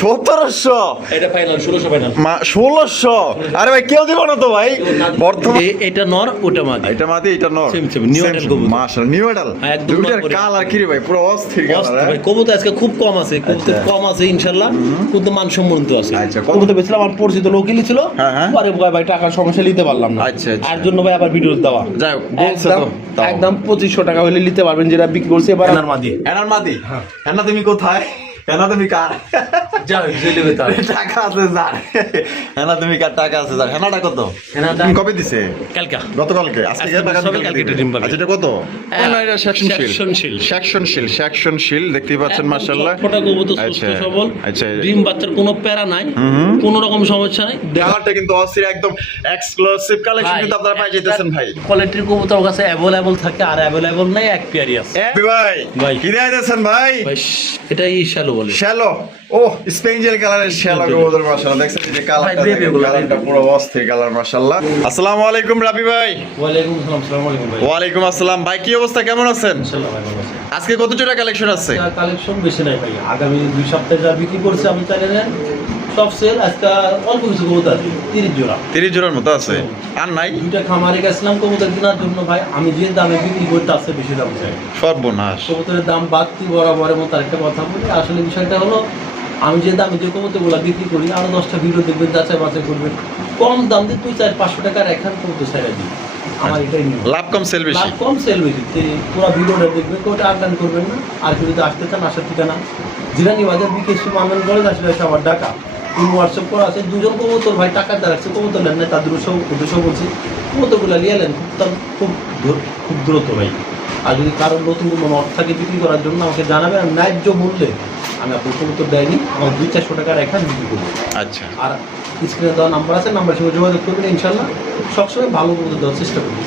1700 এটা final 1600 final 1600। আরে ভাই কেউ দিব না তো ভাই বর্তমান। এটা নর ওটা মাদি, এটা মাদি এটা নর, সেম সেম নিউ মডেল কবুতর। মাশাআল্লাহ নিউ মডেল। একদম দুইটার কালার কি রে ভাই পুরো অস্থির কালার। ভাই কবুতর আজকে খুব কম আছে, কবুতর কম আছে ইনশাআল্লাহ, কিন্তু মানসম্মত আছে। আচ্ছা কবুতর বেচলাম, আমার পরিচিত লোকই ছিল, হ্যাঁ। পরে ভাই টাকার সমস্যা নিতে পারলাম না। আচ্ছা আর জন্য ভাই আবার ভিডিও দেওয়া যাই হোক বলছে তো একদম 2500 টাকা হলে নিতে পারবেন, যেটা বিক্রি করছে এবার এনার মাদি। এনার মাদি, এনা তুমি কোথায়? এনা তুমি কার? যাও জেলিবে তার টাকা আছে স্যার, এনা তুমি কার? টাকা আছে স্যার। এনাটা কত? এনাটা কবে দিছে? কালকা গতকালকে। আজকে টাকা সবে কালকে ডিম পাবে। আচ্ছা এটা কত? না এটা সেকশনশীল দেখতেই পাচ্ছেন মাশাআল্লাহ। ফটা কবুতর সুস্থ সবল, আচ্ছা ডিম বাচ্চার কোনো প্যারা নাই, কোনো রকম সমস্যা নাই। কালারটা কিন্তু অস্থির, একদম এক্সক্লুসিভ কালেকশন কিন্তু আপনারা পাই যেতেছেন ভাই। কোয়ালিটির কবুতর কাছে अवेलेबल থাকে, আর अवेलेबल নাই এক পেয়ারই আছে। ভাই কি দিয়েছেন ভাই? এটাই শ্যালো বলে, শ্যালো। ও স্পেঞ্জেল কালারের শ্যালো কবুতর মাশাআল্লাহ। দেখছেন এই যে কালারটা পুরো অস্থির কালার মাশাআল্লাহ। আসসালামু আলাইকুম রাবি ভাই। ওয়ালাইকুম আসসালাম। আসসালামু আলাইকুম ভাই। ওয়ালাইকুম আসসালাম ভাই, কি অবস্থা, কেমন আছেন? ইনশাআল্লাহ ভাই ভালো আছি। আজকে কত জোড়া কালেকশন আছে? কালেকশন বেশি নাই ভাই, আগামী 2 সপ্তাহে যা বিক্রি করছে আমি চ্যানেলে সব সেল। আজকে অল্প কিছু কবুতর আছে, 30 জোড়া। 30 জোড়ার মতো আছে, আর নাই? দুইটা খামারে গেছিলাম কবুতর কেনার জন্য ভাই, আমি যে দামে বিক্রি করতে আছে বেশি দাম চাই। সর্বনাশ। কবুতরের দাম বাড়তি বরাবরের মতো আরেকটা কথা বলি, আসলে বিষয়টা হলো আমি যে দামে যে কবুতরগুলো বিক্রি করি, আরো 10টা ভিডিও দেখবেন, যাচাই বাছাই করবেন, কম দাম দিয়ে 200-500 টাকার একখান কবুতর ছেড়ে দিই। আমার এটাই নিয়ম, লাভ কম সেল বেশি। লাভ কম সেল বেশি। পুরো ভিডিওটা দেখবেন, কোটা আটকান করবেন না। আর যদি আসতে চান আসার ঠিকানা জিরানি বাজার বিকেএসপি মামলান কলেজ, আসলে আমার ঢাকা। হোয়াটসঅ্যাপ করা আছে, দুজন কবুতর ভাই টাকা দেখাচ্ছে, কবুতর নেন না, তাদের উদ্দেশ্য বলছি কবুতরগুলো নিয়ে এলেন খুব দ্রুত ভাই। আর যদি কারোর নতুন কোনো অর্থ থাকে বিক্রি করার জন্য আমাকে জানাবেন, আমি ন্যায্য মূল্যে আমি আপনার কবুতর দেয়নি, আমার 200-400 টাকার এখানে বিক্রি করবো। আচ্ছা, আর স্ক্রিনে দেওয়া নাম্বার আছে, নাম্বার সঙ্গে যোগাযোগ করবেন, ইনশাল্লাহ সবসময় ভালো কবুতর দেওয়ার চেষ্টা করবো।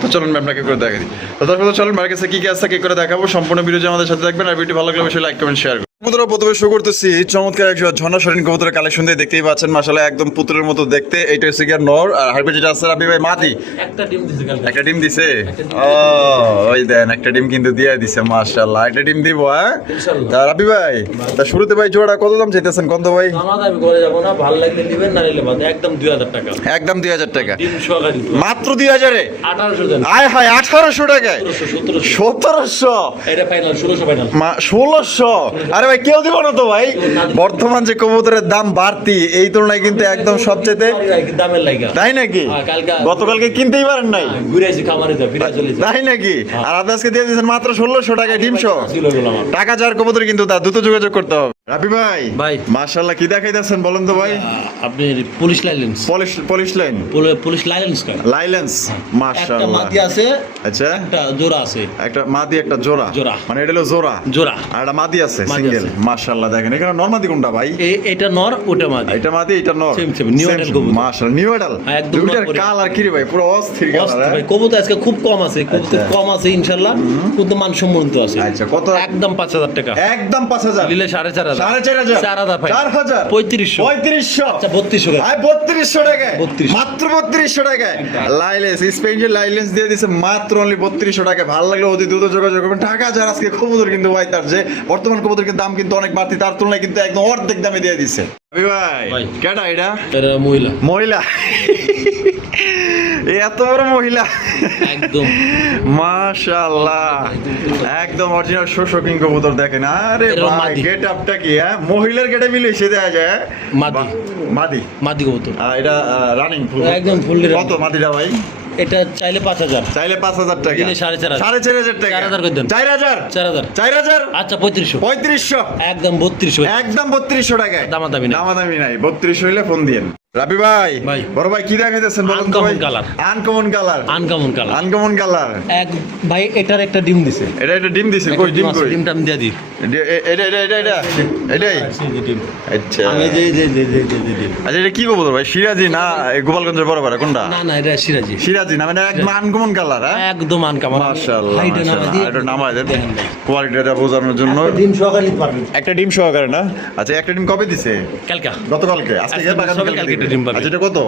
তো চলুন আপনাকে করে দেখা দিই। তো দর্শক চলুন আমার কাছে কি কি আছে কি করে দেখাবো, সম্পূর্ণ ভিডিও আমাদের সাথে দেখবেন। আর ভিডিও ভালো লাগলে অবশ্যই লাইক কমেন্ট শেয়ার করুন। কবুতর প্রথমে শুরু করতেছি চমৎকার এক ঝর্ণা শরীন কবুতরের কালেকশন দিয়ে, দেখতেই পাচ্ছেন মাশাআল্লাহ একদম পুতুলের মতো দেখতে। এইটা হচ্ছে গিয়ে নর, আর হাইব্রিড যেটা আছে রাবি ভাই মাদি। একটা ডিম দিছে কালকে, একটা ডিম দিছে। ও ওই দেন একটা ডিম কিন্তু দিয়ে দিছে মাশাআল্লাহ। একটা ডিম দিব হ্যাঁ ইনশাআল্লাহ। তা রাবি ভাই তা শুরুতে ভাই জোড়া কত দাম চাইতেছেন কোন তো ভাই? আমার আমি করে যাব না, ভালো লাগলে নেবেন, না নিলে বাদ। একদম 2000 টাকা, একদম 2000 টাকা ডিম সহকারে মাত্র 2000 এ? 1800 দেন। আয় হায় 1800 টাকায়? 1700। এটা ফাইনাল 1600 ফাইনাল 1600। আরে ভাই কেউ দিব না তো ভাই বর্তমান যে কবুতরের দাম বাড়তি এই তুলনায় কিন্তু একদম সবচেয়ে দামের লাগা, তাই নাকি? গতকালকে কিনতেই পারেন নাই, ঘুরে আসি খামারে যা ফিরে চলে যায়, তাই নাকি? আর আপনি আজকে দিয়ে দিয়েছেন মাত্র 1600 টাকায় ডিম সহ। ছিল এগুলো আমার। টাকা যার কবুতর কিন্তু তার দ্রুত যোগাযোগ করতে হবে। রাবি ভাই ভাই মাশাআল্লাহ কি দেখাইতেছেন বলেন তো ভাই? আপনি পুলিশ লাইলেন্স, পলিশ লাইন, পুলিশ লাইলেন্স কয় লাইলেন্স একটা মাশাআল্লাহ। মাদি আছে, আচ্ছা একটা জোড়া আছে, একটা মাদি একটা জোড়া, মানে এটা হলো জোড়া আর একটা মাদি আছে সিঙ্গেল মাশাআল্লাহ। দেখেন এখানে নর মাদি কোনটা ভাই? এটা নর ওটা মাদি, এটা মাদি এটা নর, সেম সেম নিউ মডেল কবুতর মাশাআল্লাহ নিউ মডেল। দুইটার কালার কি রে ভাই পুরো অস্থির কালার। ভাই কবুতর আজকে খুব কম আছে, কবুতর কম আছে ইনশাআল্লাহ, কিন্তু মানসম্মত আছে। আচ্ছা কত? একদম 5000 টাকা, একদম 5000 দিলে 4500 4500 4000 ভাই 4000 3500 আচ্ছা 3200 আই 3200 টাকায় 32 মাত্র 3200 টাকায় লাইলেন্স স্পেঞ্জের লাইলেন্স দিয়ে দিছে মাত্র অনলি 3200 টাকায়। ভালো লাগলে অতি দ্রুত যোগাযোগ করবেন। টাকা যার আজকে কবুতর কিন্তু ভাই তার যে বর্তমান কবুতরের দাম কিন্তু অনেক বাড়তি, তার তুলনায় কিন্তু একদম অর্ধেক দামে দিয়ে দিছে ভাই। কেডা এটা? এটা মহিলা এত বড় মহিলা একদম মাশাআল্লাহ, একদম অরিজিনাল শোষকিং কবুতর। দেখেন আরে ভাই গেট আপটা কি হ্যাঁ মহিলার গেটে মিলে এসে দেয়া যায়। মাদি কবুতর এটা রানিং ফুল একদম ফুল। কত মাদিটা ভাই? এটা চাইলে 5000 টাকা, দিলে 4500 টাকা 4000 করে দেন। 4000 আচ্ছা 3500 একদম 3200 টাকায়। দামাদামি নাই 3200 হইলে ফোন দিয়েন। রাবি ভাই বড় ভাই কি দেখাইতেছেন বলেন তো ভাই? আনকমন কালার এক ভাই এটার একটা ডিম দিছে, এটা একটা ডিম দিছে। কই ডিম কই? ডিমটা আমি দিয়ে দিই। এটাই আচ্ছা। আমি যে আচ্ছা এটা কি কবুতর ভাই? সিরাজি না গোপালগঞ্জের বড় বড় কোনটা? না এটা সিরাজি না মানে একদম আনকমন কালার। একদম আনকমন মাশাআল্লাহ এটা নামায় দেন কোয়ালিটিটা বোঝানোর জন্য। ডিম সহকারে নিতে পারবেন, একটা ডিম সহকারে না? আচ্ছা একটা ডিম কবে দিছে? কালকা গতকালকে। আজকে ডিম পাবে। আচ্ছা এটা কত?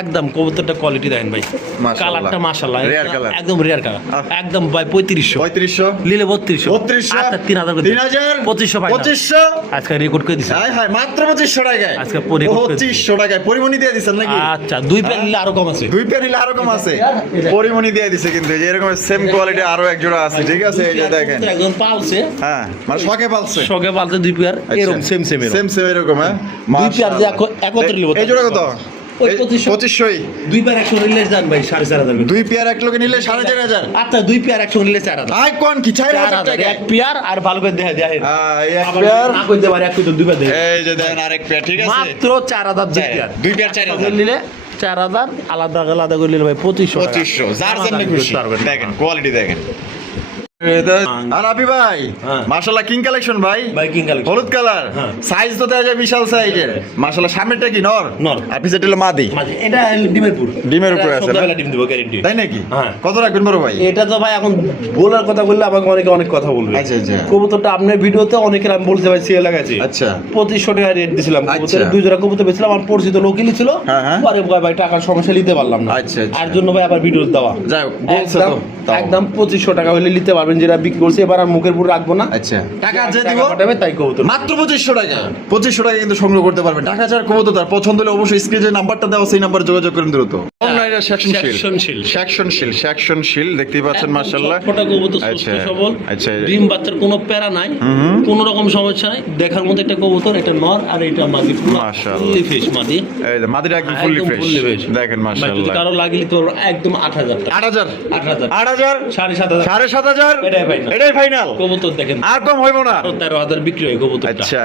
একদম কবুতরটা কোয়ালিটি দেখেন ভাই, মাশাআল্লাহ। কালারটা মাশাআল্লাহ Rare color। একদম রেয়ার কালার, আহ। একদম ভাই 3500 3500 নিলে 3200 3200 আচ্ছা 3000 করে 3000 2500 পাই 2500 আজকে রেকর্ড করে দিছি। হাই হাই মাত্র 2500 টাকায় আজকে পরিকল্পনা করে 2500 টাকায় পরিমণি দিয়ে দিছেন নাকি? আচ্ছা দুই পেয়ার নিলে আরো কম আছে। দুই পেয়ার নিলে আরো কম আছে, এটা- পরিমণি দিয়ে দিছে কিন্তু এই যে এরকম সেম কোয়ালিটি আরো এক জোড়া আছে, ঠিক আছে এই যে দেখেন। একজন পালছে, হ্যাঁ মানে শখে পালছে, সঙ্গে পালছে দুই পেয়ার এরকম সেম সেম সেম সেম এরকম। হ্যাঁ দুই পেয়ার যে একত্রে নিব। এই জোড়া কত? ওই 2500 2500। দুই পেয়ার 100 নিলে যান ভাই 4500 দুই পেয়ার এক লোকে নিলে 4500। আচ্ছা দুই পেয়ার 100 নিলে 4000 আই কোন কি 4000 টাকা এক পেয়ার আর ভালো করে দেখা যায়। এই এক পেয়ার না কইতে পারে এক কইতে দুই পেয়ার দেখে এই যে দেখেন আরেক পেয়ার, ঠিক আছে মাত্র 4000 দুই পেয়ার। দুই পেয়ার 4000 নিলে 4000 আলাদা আলাদা করে নিলে ভাই 2500 টাকা। 2500 যার জন্য খুশি। দেখেন কোয়ালিটি দেখেন। আর আবি ভাই হ্যাঁ। মাশাআল্লাহ কিং কালেকশন ভাই, ভাই কিং কালেকশন হলুদ কালার, হ্যাঁ। সাইজ তো দেয়া যায় বিশাল সাইজের মাশাআল্লাহ। সামনেরটা কি নর? নর। আর পিছেরটা হলো মাদি, মাঝে এটা ডিমের পুর, ডিমের উপরে আছে না? সকালবেলা ডিম দিব গ্যারান্টি। তাই নাকি? হ্যাঁ। কত রাখবেন বড় ভাই? এটা তো ভাই এখন বলার কথা বললে আমাকে অনেকে অনেক কথা বলবে। আচ্ছা, আচ্ছা। কবুতরটা আপনার ভিডিওতে অনেকের আমি বলতে ভাই সিএ লাগাইছি। আচ্ছা 2500 টাকা রেট দিছিলাম আচ্ছা। কবুতরের, দুই জোড়া কবুতর বেচলাম, আমার পরিচিত লোকই ছিল। হ্যাঁ, হ্যাঁ। পরে ভাই টাকার সমস্যা নিতে পারলাম না। আচ্ছা, আচ্ছা। আর জন্য ভাই আবার ভিডিও দেওয়া। যাই হোক, বলছে তো, একদম তাও। একদম 2500 টাকা হলে নিতে পারবেন, যেটা বিক্রি করছে। এবার আর মুখের পুরো রাখবো না। আচ্ছা টাকা যে টাকা দিব পাঠাবে তাই কবুতর। মাত্র 2500 টাকা, 2500 টাকা কিন্তু সংগ্রহ করতে পারবেন। টাকা ছাড়া কবুতর তার পছন্দ হলে অবশ্যই স্ক্রিনে যে নাম্বারটা দেওয়া সেই নাম্বারে যোগাযোগ করেন দ্রুত। সেকশনশীল দেখতেই পাচ্ছেন মাশাআল্লাহ। ছোট কবুতর সুস্থ আচ্ছা, সবল, আচ্ছা। ডিম বাচ্চার কোনো প্যারা নাই, কোনো রকম সমস্যা নাই। দেখার মতো একটা কবুতর, এটা নর আর এটা মাদি। মাশাআল্লাহ। ফুললি ফ্রেশ মাদি, এই যে মাদিটা একদম ফুললি একদম ফ্রেশ, fully fresh। দেখেন ভাই, যদি মাশাআল্লাহ। কারো লাগলে তো একদম 8000 টাকা। 8000 8000 8000 7500 7500 এটাই final। এটাই ফাইনাল, কবুতর দেখেন আর কম হইব না। 13000 বিক্রি হয় কবুতরটা। আচ্ছা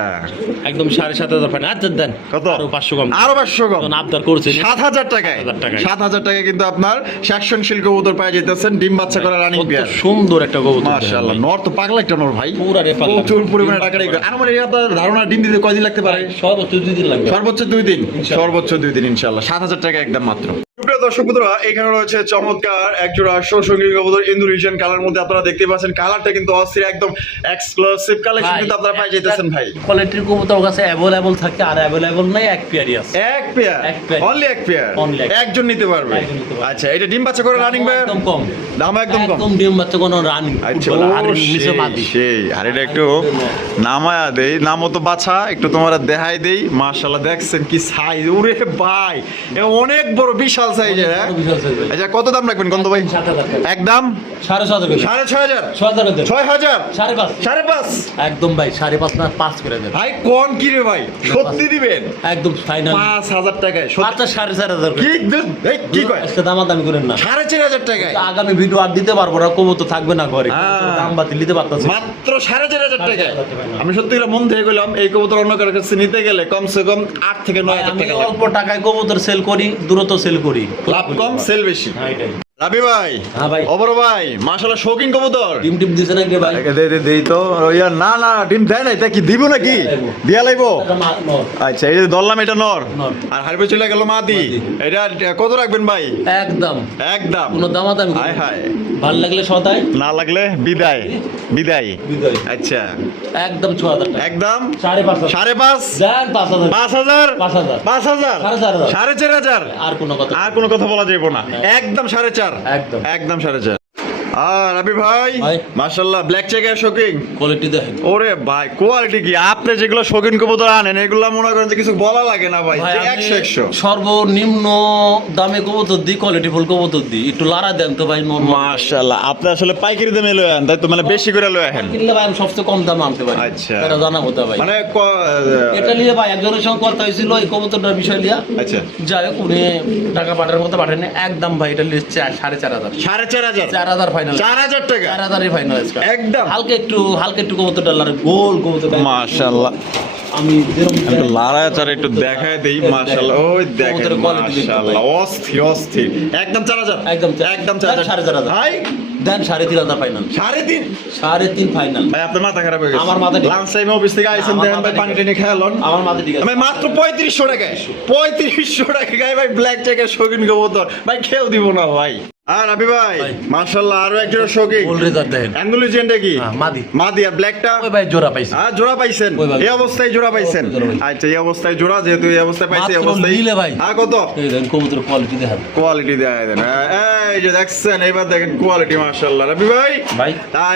একদম 7500 ফাইনাল। আচ্ছা দেন কত? আরো 500 কম। আরো 500 কম, তখন আবদার করছে 7000 টাকায়। 7000 টাকায়। 7000 টাকায় কিন্তু আপনার সেকশনশীল কবুতর পাওয়া যাইতেছেন, ডিম বাচ্চা করা রানিং কত পেয়ার। সুন্দর একটা কবুতর। মাশাআল্লাহ, নর তো পাগলা একটা নর ভাই, পুরা রে পাগলা। প্রচুর পরিমাণে টাকা রেখে। আর আমার এই আপনার ধারণা ডিম দিতে কয়দিন লাগতে পারে? সর্বোচ্চ 2 দিন লাগবে। সর্বোচ্চ 2 দিন, ইনশাআল্লাহ। সর্বোচ্চ 2 দিন ইনশাআল্লাহ। 7000 টাকা একদম মাত্র। সুপ্রিয় দর্শক বন্ধুরা, এখানে রয়েছে চমৎকার একজোড়া সঙ্গী কবুতর ইন্দোনেশিয়ান কালার মধ্যে। আপনারা দেখতে পাচ্ছেন কালারটা কিন্তু অস্থির, একদম এক্সক্লুসিভ কালেকশন কিন্তু আপনারা পাই যাইতেছেন ভাই। কোয়ালিটির কবুতর কাছে অ্যাভেলেবল থাকে, আর অ্যাভেলেবল নাই এক পেয়ারই আছে। এক পেয়ার, এক পেয়ার। অনলি এক পেয়ার, Only এক। একজন নিতে পারবে। একজন নিতে পারবে। আচ্ছা এটা ডিম বাচ্চা করে রানিং ভাই, একদম কম, দাম একদম কম। একদম ডিম বাচ্চা কোনো রানিং। আচ্ছা আর ও নিচে মাদি। সেই আর এটা একটু নামায়া দেই, নামও তো বাছা একটু তোমার দেখাই দেই। মাশাআল্লাহ দেখছেন কি সাইজ, ওরে ভাই এ অনেক বড় বিশাল সাইজের। হ্যাঁ বিশাল size। আচ্ছা কত দাম রাখবেন কত ভাই? 7000 টাকা। একদম 7.5 করে। 6500 6000 দেন। 6000 5.5 5.5 একদম ভাই 5.5 না 5 করে দেন। ভাই কোন কি রে ভাই, সত্যি দিবেন? একদম ফাইনাল। 5000 টাকায় সত্যি? আচ্ছা 4.5 কি এই কি কয় আজকে দামাদামি করেন না। 4500 টাকায় আগামী ভিডিও আর দিতে পারবো না, কবুতর থাকবে না ঘরে। হ্যাঁ। দাম বাতিল দিতে পারতাছি। মাত্র 4500 টাকায়। 4500 টাকায়। আমি সত্যি করে মন থেকে গেলাম, এই কবুতর অন্য কারোর কাছে নিতে গেলে কমসে কম 8 থেকে 9000 আমি টাকা লাগবে। অল্প টাকায় কবুতর সেল করি, দ্রুত সেল করি। লাভ কম সেল বেশি। হ্যাঁ, এটাই। রাবি ভাই, হ্যাঁ ভাই। অবর ভাই মাশাআল্লাহ শৌখিন কবুতর। ডিম টিম দিছে নাকি ভাই? দেই তো ইয়া, না না ডিম দেয় নাই, তা কি দিব নাকি? দিয়া লাইবো। এটা নর। আচ্ছা এই যে ধরলাম এটা নর, নর। আর হারবে চলে গেল মাদি। মাদি। এটা কত রাখবেন ভাই? একদম একদম কোনো দামাদামি হায় হায়, ভাল লাগলে সদাই, না লাগলে বিদায় বিদায়। বিদায়। আচ্ছা একদম 6000 টাকা। একদম 5.5 5.5 দেন 5000 5000 5000 5000 4500 4500 আর কোনো কথা আর কোনো কথা বলা যাবে না, একদম 4.5 একদম। একদম 4.5। আর রাবি ভাই ভাই। মাশাআল্লাহ ব্ল্যাক চেকার শৌখিন। কোয়ালিটি দেখেন ওরে ভাই কোয়ালিটি কি, আপনি যেগুলো শৌখিন কবুতর আনেন এগুলো মনে করেন যে কিছু বলা লাগে না ভাই, ভাই, যে আমি 100 সর্বনিম্ন দামে কবুতর দিই, কোয়ালিটি ফুল কবুতর দিই। একটু লারা দেন তো ভাই। মাশাআল্লাহ আপনি আসলে পাইকারি দামে লয়ে আন, তাই তো মানে বেশি করে লয়ে আনেন। কিনলে ভাই আমি সবচেয়ে কম দামে আনতে পারি। আচ্ছা। এটা জানা হতে ভাই। মানে এটা নিয়ে ভাই একজনের সঙ্গে কথা হয়েছিল এই কবুতরটার বিষয় নিয়ে। আচ্ছা যাই হোক উনি টাকা পাঠানোর মতো পাঠানে। একদম ভাই এটা নিচ্ছে 4500 4500 4000 ফাইনাল। 4000 টাকা 4000 ফাইনাল আজকে। একদম। হালকা একটু কবুতরটা লারে গোল কবুতরটা। মাশাআল্লাহ আমি একটু লাড়াচাড়া একটু দেখায় দেই। মাশাআল্লাহ ওই দেখেন কবুতরের quality দেখতে মাশাআল্লাহ ভাই। অস্থির অস্থির। একদম 4000 একদম একদম 4500 ভাই দেন 3500 ফাইনাল। 3.5 3.5 ফাইনাল। ভাই আপনার মাথা খারাপ হয়ে গেছে। আমার মাথা ঠিক। লাঞ্চ টাইমে অফিস থেকে আইছেন আমার দেখেন মাথা ভাই ঠিক। পানি টেনে খেয়ালন। আমার মাথা ঠিক আছে। আমি মাত্র 3500 টাকায় 3500 টাকায় ভাই ব্ল্যাক চেকের শৌখিন কবুতর ভাই খেয়েও দিব না ভাই। আর রাবি ভাই ভাই। মাশাআল্লাহ আরো একজন শোকি ফুল রেজাল্ট দেখেন অ্যান্ডালুজিয়ানটা কি হ্যাঁ, মাদি মাদি আর ব্ল্যাকটা ওই ভাই জোড়া পাইছে জোড়া পাইছেন ওই ভাই। এই অবস্থায় জোড়া পাইছেন জোড়া পাইছি। আচ্ছা এই অবস্থায় জোড়া যেহেতু এই অবস্থায় পাইছে এই মাত্র অবস্থায় নিলে ভাই। কত এই দেখেন কবুতর কোয়ালিটি দেখেন কোয়ালিটি দেয় দেন এই যে দেখছেন এবার দেখেন কোয়ালিটি মাশাআল্লাহ রাবি ভাই ভাই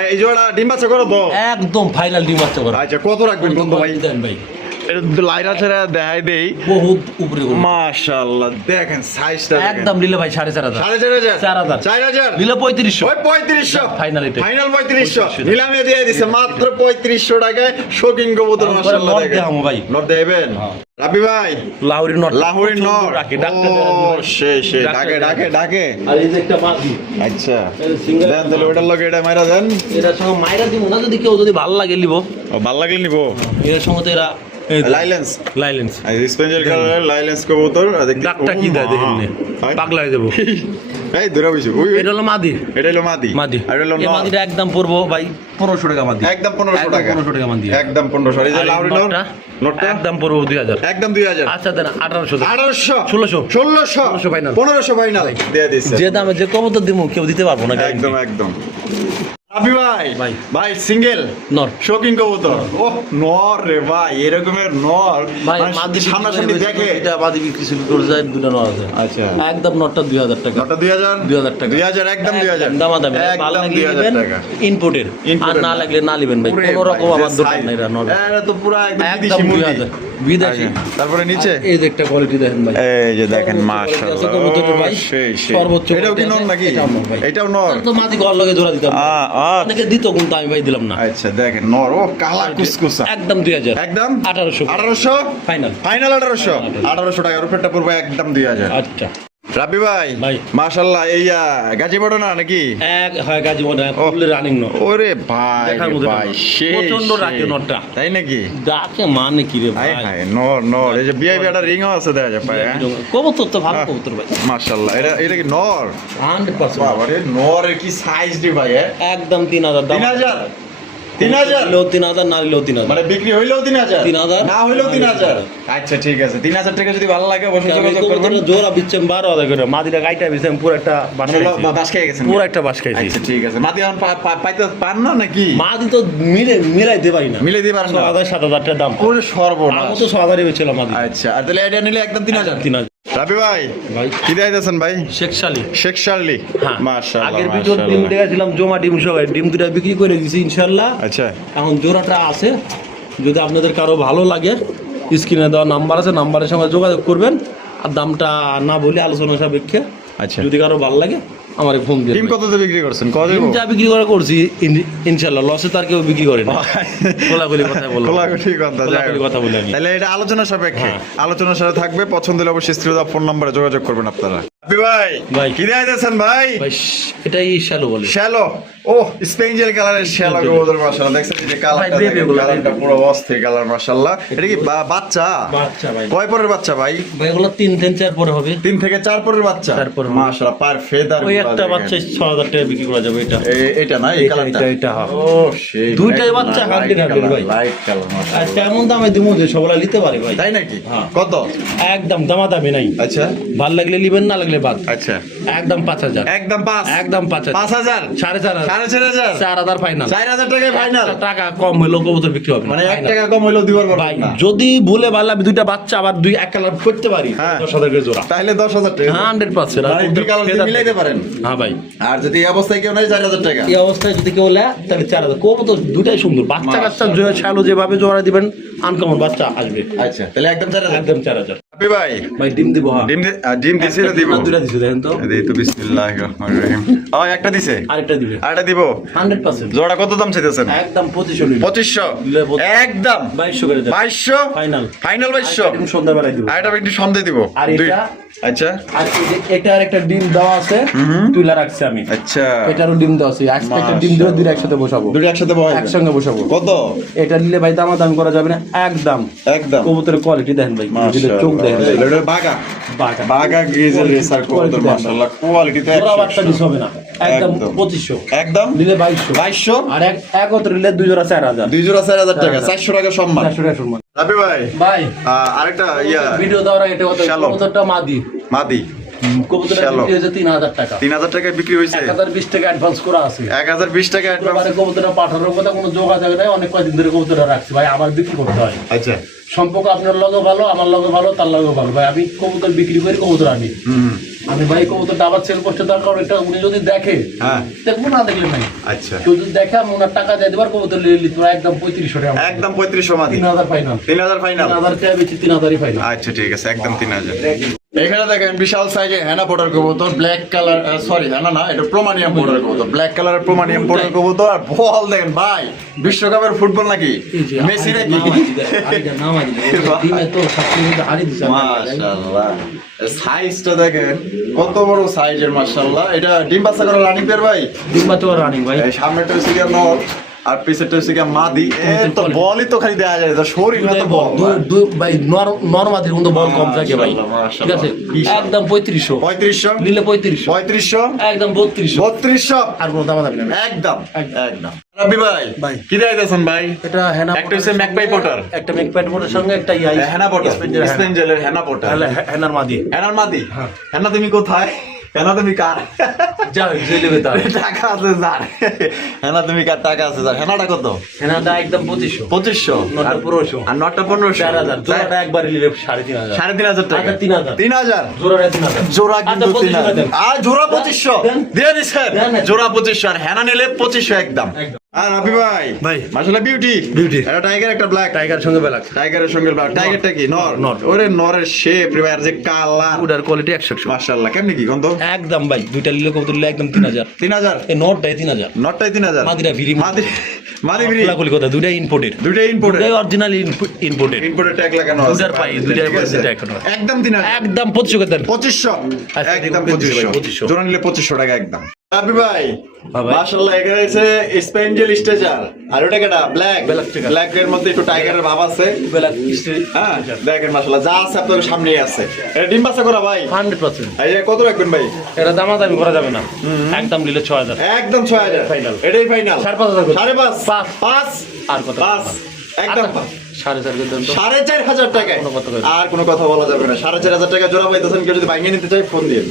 এই জোড়া ডিম বাচ্চা করো তো একদম ফাইনাল ডিম বাচ্চা করা আচ্ছা কত রাখবেন বন্ধু ভাই দেন ভাই এটা লাইরা ছাড়া দেখাই দেই বহুত উপরে গরু। মাশাআল্লাহ দেখেন সাইজটা দেখেন একদম নিলে ভাই 4,500 4,500 4,000 4,000 নিলে 3500 ওই 3500 ফাইনাল এটা ফাইনাল 3500 নিলামে দিয়ে দিছে মাত্র 3500 টাকায় শোকিং কবুতর মাশাআল্লাহ নট দেখেন দেখামো ভাই নট দেবেন রাবি ভাই লাহোরি নট লাহোরি নট ডাকে ডাকতে ও সে ডাকে ডাকে ডাকে আর এই যে একটা মাদি আচ্ছা সিঙ্গেল দেন তাহলে ওটার লগে এটা মাইরা দেন এটার সঙ্গে মাইরা দিব না যদি কেউ যদি ভালো লাগে লিবো ও ভালো লাগলে নিবো এর সঙ্গে তো এরা লাইলেন্স লাইলেন্স স্পেঞ্জেল কালারের লাইলেন্স কবুতর দেখতে ডাকটা কি দেয় দেখেন নে। পাগলা হয়ে যাবো এই দূরে বসে ওই এটা হলো মাদি এটা হলো মাদি মাদি আর এটা হলো এই নর। মাদিটা একদম পড়বো ভাই 1500 টাকা মাদি একদম 1500 টাকা 1500 টাকা মাদি একদম 1500 এই যে আর এই লাহোরি নট নটটা নটটা একদম পড়বো 2000 একদম 2000 আচ্ছা দেন 1800 1800 1600 1600 final। 1500 ফাইনাল দিয়ে দিছে যে দামে যে কবুতর দিব কেউ দিতে পারবো না একদম একদম রাবি ভাই ভাই। ভাই সিঙ্গেল নর শোকিং কবুতর ও নর রে ভাই এরকমের নর ভাই মানে মাদি সামনাসামনি দেখে এটা মাদি বিক্রি ছিল করে যায় দুটো নর আছে আচ্ছা একদম নটটা 2000 টাকা নটটা 2000 2000 টাকা 2000 একদম 2000 দামা দামি ভালো একদম লাগলে 2000 নেবেন টাকা ইনপুটের আর Input-এর না লাগলে না নেবেন ভাই ওরে কোনো রকম ভাই, আমার যে দোকান size। নাই নর এটা তো পুরো একদম একদম বিদেশি মুরগি 2000 বিদেশি আচ্ছা, তারপরে নিচে আর এই যে একটা কোয়ালিটি দেখেন ভাই এই যে দেখেন সর্বোচ্চ মাশাআল্লাহ quality আছে কবুতরের ভাই। সেই সেই সর্বোচ্চ এটাও কি quality নর আছে, নাকি এটাও নর ভাই। এটাও নর তো মাদি ঘর লগে জোড়া দিতাম অনেকে দিত কিন্তু আমি ভাই দিলাম না আচ্ছা দেখেন নর ও কালা কুসকুসা একদম 2000 একদম 1800 1800 ফাইনাল ফাইনাল 1800 টাকা রুপেটা পড়বে একদম 2000 আচ্ছা রাবি ভাই ভাই। মাশাআল্লাহ এই গাজী বড় না নাকি এক হয় গাজি মনে ফুল রানিং ন ওরে ভাই দেখার রে মধ্যে ভাই না। সেই প্রচণ্ড সেই। রাগে নটটা। তাই নাকি ডাকে মানে কি রে হাই ভাই হাই নর নর এই যে বিআইবি একটা রিংও আছে দেখা যায় পায় কবুতর তো ভালো কবুতর ভাই মাশাআল্লাহ এটা কি নর 100% বাবা রে নরের কি সাইজ রে ভাই একদম 3000 দাম 3000 3000 লো 3000 না লো 3000 মানে বিক্রি হইলেও 3000 3000 না হইলেও 3000 আচ্ছা ঠিক আছে 3000 টাকা যদি ভালো লাগে অবশ্যই যোগাযোগ করবেন জোড়া বিচ্ছেম 12000 করে মাদিটা গাইটা বিচ্ছেম পুরো একটা বাস বাস খেয়ে গেছেন পুরো একটা বাস খাইছি আচ্ছা ঠিক আছে মাটি এখন পাইতে পান না নাকি মাদি তো মিলাইতে পারি না মিলে দিয়ে পারেন না 6000 7000 টাকা দাম ওরে সর্বনাশ আমি তো 6000 বেচলাম মাদি আচ্ছা আর তাহলে এটা নিলে একদম 3000 3000 রাবি ভাই ভাই কি দিয়েছেন ভাই শেখ শালি শেখ শার্লি হ্যাঁ মাশাআল্লাহ আগের ভিডিও ডিম দেখাছিলাম জমা ডিম সহ ডিম দুটা বিক্রি করে দিছি ইনশাআল্লাহ আচ্ছা এখন জোড়াটা আছে যদি আপনাদের কারো ভালো লাগে স্ক্রিনে দেওয়া নাম্বার আছে নাম্বারের সঙ্গে যোগাযোগ করবেন আর দামটা না বলে আলোচনা সাপেক্ষে আচ্ছা যদি কারো ভালো লাগে আমার ফোন দিয়ে ডিম কততে বিক্রি করছেন কত দেব ডিম যা বিক্রি করা করছি ইনশাআল্লাহ লসে তার কেউ বিক্রি করে না খোলাখুলি কথা বলবো খোলাখুলি কথা যাই খোলাখুলি হোক। কথা বলে আমি তাহলে এটা আলোচনা সাপেক্ষে হ্যাঁ। আলোচনার সাথে থাকবে পছন্দ হলে অবশ্যই স্ত্রী ফোন নম্বরে যোগাযোগ করবেন আপনারা রাবি ভাই ভাই। কি দিয়েছেন ভাই ভাই এটাই শ্যালো বলে শ্যালো ও স্পেঞ্জেল কালারের শ্যালো গোবর মাশাআল্লাহ দেখছেন যে কালারটা ভাই, baby গুলো, কালারটা পুরো অস্থির কালার মাশাআল্লাহ এটা কি বাচ্চা বাচ্চা ভাই কয় পরের বাচ্চা ভাই ভাই এগুলো 3 পরে হবে 3 থেকে 4 পরের বাচ্চা 4 পরে। মাশাআল্লাহ পার ফেদার ওই একটা বাচ্চা 6000 টাকা বিক্রি করা যাবে এটা এটা না এই কালারটা এটা হ্যাঁ। ও সেই দুইটাই বাচ্চা, হান্ড্রেড ভাই। লাইট কালার আর মাশাআল্লাহ কেমন দামে দিব যে সবলা নিতে পারে ভাই তাই নাকি হ্যাঁ। কত একদম দামাদামি নাই আচ্ছা ভাল লাগলে নিবেন না লাগলে বাদ আচ্ছা একদম 5000 একদম 5 একদম 5000 5000 4500 4500 4000 ফাইনাল 4000 টাকায় ফাইনাল টাকা কম হইলো কবুতর বিক্রি হবে মানে 1 Final। টাকা কম হইলো দিবার ভাই পারবেন না যদি ভুলে ভালো আমি দুইটা বাচ্চা আবার দুই এক কালার করতে পারি হ্যাঁ। 10000 করে জোড়া তাহলে 10000 টাকা 100% আর মানে দুই কালার দিয়ে মিলাইতে পারেন হ্যাঁ ভাই আর যদি এই অবস্থায় কেউ নাই 4000 টাকা এই অবস্থায় যদি কেউ লে তাহলে 4000 কবুতর দুটাই সুন্দর বাচ্চা কাচ্চা ছালো যেভাবে জোড়া দিবেন আনকমন বাচ্চা আসবে আচ্ছা তাহলে একদম 4000 একদম 4000 আপনি ভাই ভাই ডিম দিব হ্যাঁ ডিম দিছে না দিব দুটা দিছে দেখেন তো এই তো বিসমিল্লাহির রহমানির রহিম ও একটা দিছে আরেকটা দিবে আরেকটা দিব 100% জোড়া কত দাম চাইতেছেন একদম 2500 2500 একদম 2200 করে দেব 2200 ফাইনাল ফাইনাল 2200 ডিম সন্ধ্যাবেলায় দিব আরেকটা একটু সন্দেহ দিব আর দুই- এটা? আচ্ছা আর এই যে এটার একটা ডিম দেওয়া আছে তুলা রাখছি আমি আচ্ছা এটারও ডিম দেওয়া আছে আজকে একটা ডিম দিয়ে দুটো একসাথে বসাবো দুটো একসাথে বহাই একসঙ্গে বসাবো কত এটা নিলে ভাই দামাদামি করা যাবে না একদম একদম কবুতরের কোয়ালিটি দেখেন ভাই যদি চোখ দেখেন ভাই। এটা বাগা বাঘা বাগা গ্রিজেল রেসার কবুতর Quality মাশাআল্লাহ কোয়ালিটি তো জোড়া বাচ্চা দিস হবে না একদম একদম। 2500 একদম নিলে 2200 2200 আর একত্র নিলে দুই জোড়া 4000 দুই জোড়া 4000 টাকা 400 টাকা সম্মান 400 টাকা সম্মান রাবি ভাই ভাই আরেকটা ইয়া ভিডিও দেওয়ার আগে এটা কথা Shallow। কবুতরটা মাদি মাদি কবুতরটা শ্যালো। বিক্রি হয়েছে 3000 টাকা। 3000 টাকায় বিক্রি হয়েছে 1020 টাকা অ্যাডভান্স করা আছে। 1020 টাকা অ্যাডভান্স। এবারে কবুতরটা পাঠানোর কথা কোনো যোগাযোগ নাই, অনেক কয়দিন ধরে কবুতরটা রাখছি ভাই, আমার বিক্রি করতে হয়। আচ্ছা সম্পর্ক আপনার লগে ভালো, আমার লগে ভালো, তার লগে ভালো ভাই। আমি কবুতর বিক্রি করি, কবুতর আনি। আমি ভাই কবুতরটা আবার সেল করতে দরকার, এটা উনি যদি দেখে হ্যাঁ দেখবো, না দেখলে নাই। আচ্ছা কেউ যদি দেখে আমি ওনার টাকা দিয়ে দেবার, কবুতর লিয়ে লিখবো একদম 3500 টাকা। একদম 3500 মাদি 3000 ফাইনাল। 3000 ফাইনাল। 3000 টাকা বেশি, 3000ই ফাইনাল। আচ্ছা ঠিক আছে একদম 3000। এখানে দেখেন বিশাল সাইজে হেনা পোটার কবুতর, ব্ল্যাক কালার, সরি হেনা না, এটা প্রোমানিয়াম পোটার কবুতর, ব্ল্যাক কালারের প্রোমানিয়াম পোটার কবুতর। আর বল দেখেন ভাই, বিশ্বকাপের ফুটবল নাকি, মেসি নাকি? মাশাআল্লাহ সাইজটা দেখেন কত বড় সাইজের, মাশাআল্লাহ। এটা ডিম বাচ্চা করা রানিং পেয়ার ভাই? রানিং ভাই। এই সামনেটা হচ্ছে গিয়া নর আর পিছেরটা হচ্ছে গিয়া মাদি। এ তো বলই তো খালি দেয়া যায়, শরীর না তো বল ভাই, নরমাদির মধ্যে বল কম থাকে ভাই, ঠিক আছে? একদম 3500 3500 নিলে 3500, 3500 একদম 3200, 3200 আর কোনো দাম দাবি না। একদম একদম। রবি ভাই ভাই। কি দেখাইতেছেন ভাই? এটা হেনা একটা হচ্ছে ম্যাকপাই পোটার, একটা ম্যাকপাই পোটার সঙ্গে একটা ইয়াই হেনা পোটার, স্পেঞ্জেলের হেনা পোটার, হেনার মাদি। হেনার মাদি। হেনা তুমি কোথায়? হেনা তুমি কার? যাও জেলেবে তার টাকা আছে যার, হেনা তুমি কার? টাকা আছে যার। হেনাটা কত? হেনাটা একদম 2500, 2500 নটা 1500, আর নটা 1500, 4000। জোড়াটা একবারে নিলে 3500, 3500 টাকা। আচ্ছা, 3000, 3000 জোড়াটা 3000, জোড়া কিন্তু আচ্ছা, 2500 দেন। আর জোড়া 2500 দেন। দিয়ে দিছেন। দেন। জোড়া 2500 আর হেনা নিলে 2500 একদম। একদম। আর রবি ভাই ভাই। মাশাআল্লাহ বিউটি Beauty। এটা টাইগার, একটা ব্ল্যাক টাইগার সঙ্গে বেলাক, টাইগারের সঙ্গে ব্ল্যাক। টাইগারটা কি নর? নর। ওরে নরের শেপ রে ভাই, আর যে কালার, উডার কোয়ালিটি 100। মাশাআল্লাহ। কেমনি কি গন্ধ? একদম ভাই, দুইটা লিলে কবুতর লিলে একদম 3000। 3000 এই নটটাই 3000, নটটাই 3000। মাদিরা ভিরি মাদি মাদি ভিরি কোলাকুলি কথা, দুইটাই ইম্পোর্টেড, দুইটাই ইম্পোর্টেড, দুইটাই অরিজিনাল ইম্পোর্টেড। ইম্পোর্টেড ট্যাগ লাগানো আছে। দুইটার পাই, দুইটার ঠিক আছে? ট্যাগ লাগানো। একদম 3000, একদম 2500 করে দেন। 2500 আচ্ছা, একদম ঠিক আছে, 2500 2500 জোড়া নিলে 2500 টাকা একদম। রবি ভাই হ্যাঁ ভাই। মাশাআল্লাহ এখানে আছে স্পেঞ্জেল স্টেজার, আর ওটা কেটা ব্ল্যাক, Black tiger। ব্ল্যাক এর মধ্যে একটু টাইগারের ভাব আছে। বেলাক হিস্ট্রি হ্যাঁ দেখেন মাশাআল্লাহ যা আছে আপনাদের সামনেই আছে। এটা ডিম বাচ্চা করা ভাই? 100%। এই যে কত রাখবেন ভাই? এটা দামাদামি করা যাবে না, একদম নিলে 6000। একদম 6000 Final। এটাই ফাইনাল। 5,500 করে। 5.5 পাঁচ। 5 আর কত? 5 একদম 4,500 করে দেন তো। 4500 টাকায় কোনো কথা কই না। আর কোনো কথা বলা যাবে না। 4500 টাকা জোড়া পাইতেছেন, কেউ যদি ভাঙিয়ে নিতে চাই ফোন দিয়ে